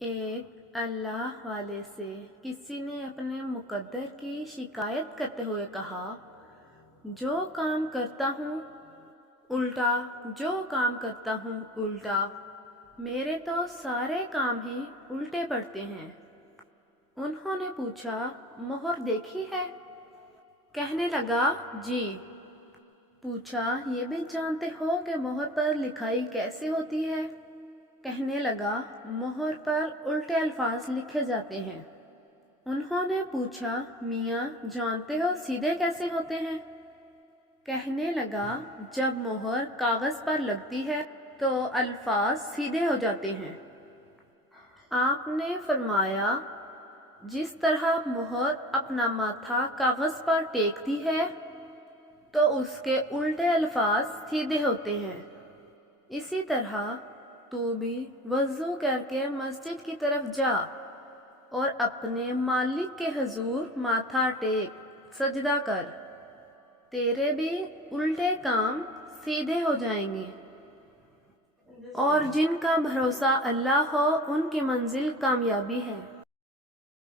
ایک اللہ والے سے کسی نے اپنے مقدر کی شکایت کرتے ہوئے کہا، جو کام کرتا ہوں الٹا، میرے تو سارے کام ہی الٹے پڑتے ہیں۔ انہوں نے پوچھا، مہر دیکھی ہے؟ کہنے لگا، جی۔ پوچھا، یہ بھی جانتے ہو کہ مہر پر لکھائی کیسے ہوتی ہے؟ کہنے لگا، مہر پر الٹے الفاظ لکھے جاتے ہیں۔ انہوں نے پوچھا، میاں جانتے ہو سیدھے کیسے ہوتے ہیں؟ کہنے لگا، جب مہر کاغذ پر لگتی ہے تو الفاظ سیدھے ہو جاتے ہیں۔ آپ نے فرمایا، جس طرح مہر اپنا ماتھا کاغذ پر ٹیکتی ہے تو اس کے الٹے الفاظ سیدھے ہوتے ہیں، اسی طرح تو بھی وضو کر کے مسجد کی طرف جا اور اپنے مالک کے حضور ماتھا ٹیک، سجدہ کر، تیرے بھی الٹے کام سیدھے ہو جائیں گے۔ اور جن کا بھروسہ اللہ ہو ان کی منزل کامیابی ہے۔